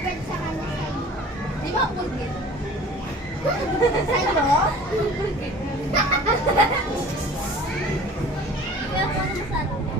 depende sa kanya sa'yo. Di ba purgit? Sa'yo? Purgit. Kaya po naman sa atin.